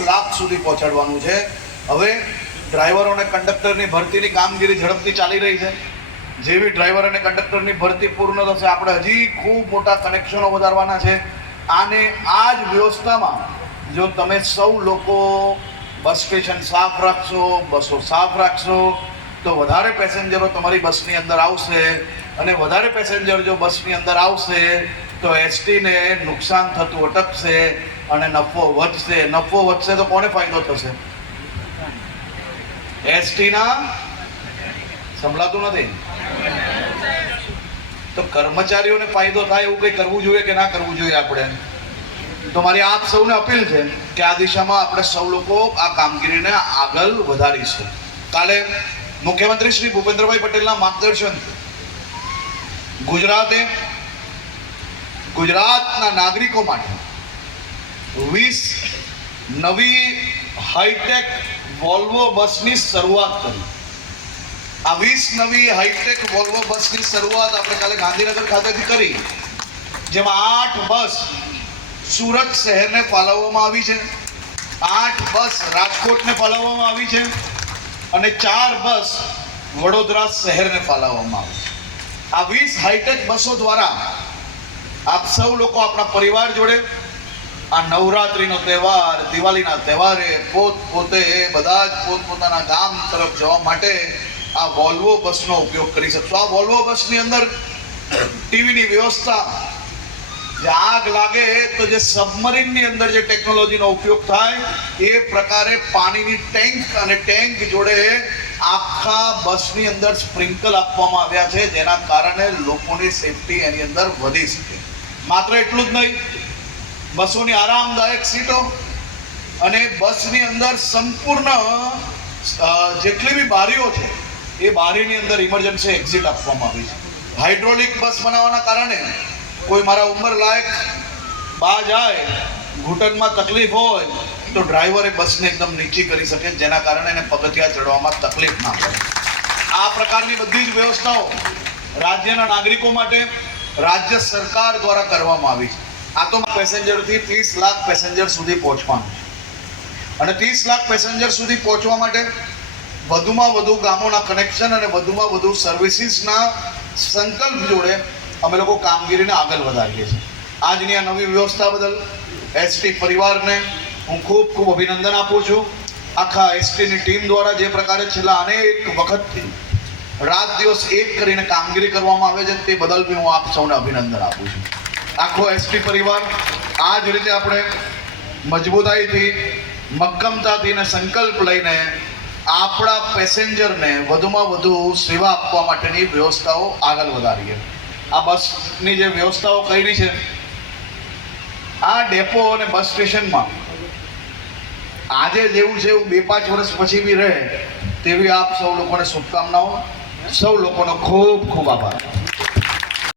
લાખ સુધી પહોંચાડવાનું છે। હવે ડ્રાઈવરો અને કંડક્ટરની ભરતીની કામગીરી ઝડપથી ચાલી રહી છે। જેવી ડ્રાઈવર અને કંડક્ટરની ભરતી પૂર્ણ થશે આપણે હજી ખૂબ મોટા કનેક્શનો વધારવાના છે। આને આ જ વ્યવસ્થામાં જો તમે સૌ લોકો બસ સ્ટેશન સાફ રાખશો, બસો સાફ રાખશો, તો વધારે પેસેન્જરો તમારી બસની અંદર આવશે અને વધારે પેસેન્જર જો બસની અંદર આવશે તો એસટીને નુકસાન થતું અટકશે અને નફો વધશે। નફો વધશે તો કોને ફાયદો થશે? એસટીના સંભળાતું નથી તો કર્મચારીઓને ફાયદો થાય એવું કંઈ કરવું જોઈએ કે ના કરવું જોઈએ આપણે? તો મારી આપ સૌને અપીલ છે કે આ દિશામાં આપણે સૌ લોકો આ કામગીરીને આગળ વધારીશું। કાલે મુખ્યમંત્રી શ્રી ભૂપેન્દ્રભાઈ પટેલના માર્ગદર્શન ગુજરાતના નાગરિકો માટે 20 નવી હાઈટેક વોલ્વો બસની શરૂઆત કરી। આ 20 નવી હાઈટેક વોલ્વો બસની શરૂઆત આપણે કાલે ગાંધીનગર ખાતેથી કરી, જેમાં 8 બસ સુરત શહેરને ફાળવવામાં આવી છે, 8 બસ રાજકોટને ફાળવવામાં આવી છે અને 4 બસ વડોદરા શહેરને ફાળવવામાં આવી છે। આ 20 હાઈટેક બસો દ્વારા આપ સૌ લોકો આપણા પરિવાર જોડે આ નવરાત્રીનો તહેવાર, દિવાળીના તહેવારે પોતે બધા જ પોતપોતાના ગામ તરફ જવા માટે આ વોલ્વો બસનો ઉપયોગ કરી શકશો। આ વોલ્વો બસની અંદર ટીવીની વ્યવસ્થા, જે આગ લાગે તો જે સબમરીનની અંદર જે ટેકનોલોજીનો ઉપયોગ થાય એ પ્રકારે પાણીની ટેન્ક અને ટેન્ક જોડે આખા બસની અંદર સ્પ્રિંકલ આપવામાં આવ્યા છે, જેના કારણે લોકોની સેફટી એની અંદર વધી શકે। માત્ર એટલું જ નહીં, બસોની આરામદાયક સીટો અને બસની અંદર સંપૂર્ણ જેટલી બી બારીઓ છે એ બારીની અંદર ઇમરજન્સી એક્ઝિટ આપવામાં આવી છે। હાઇડ્રોલિક બસ બનાવવાના કારણે કોઈ મારા ઉંમર લાયક બા જાય, ઘૂંટણમાં તકલીફ હોય તો ડ્રાઈવર એ બસને એકદમ નીચી કરી શકે, જેના કારણે એને પગથિયા ચડવામાં તકલીફ ના પડે। આ પ્રકારની બધી જ વ્યવસ્થાઓ રાજ્યના નાગરિકો માટે રાજ્ય સરકાર દ્વારા કરવામાં આવી છે। આ તો પેસેન્જરથી 30 લાખ પેસેન્જર સુધી પહોંચવાનું છે અને 30 લાખ પેસેન્જર સુધી પહોંચવા માટે વધુમાં વધુ ગામોના કનેક્શન અને વધુમાં વધુ સર્વિસીસના સંકલ્પ જોડે અમે લોકો કામગીરીને આગળ વધારીએ છીએ। આજની આ નવી વ્યવસ્થા બદલ એસટી પરિવારને હું ખૂબ ખૂબ અભિનંદન આપું છું। આખા એસટીની ટીમ દ્વારા જે પ્રકારે છેલ્લા અનેક વખતથી રાત દિવસ એક કરીને કામગીરી કરવામાં આવે છે તે બદલ બી હું આપ સૌને અભિનંદન આપું છું। આખો એસટી પરિવાર આ જ રીતે આપણે મજબૂતાઈથી, મક્કમતાથી અને સંકલ્પ લઈને આપણા પેસેન્જરને વધુમાં વધુ સેવા આપવા માટેની વ્યવસ્થાઓ આગળ વધારીએ। આ બસની જે વ્યવસ્થાઓ કરી છે, આ ડેપો અને બસ સ્ટેશનમાં આજે જેવું છે એવું 2-5 વર્ષ પછી બી રહે તેવી આપ સૌ લોકોને શુભકામનાઓ। સૌ લોકોનો ખૂબ ખૂબ આભાર।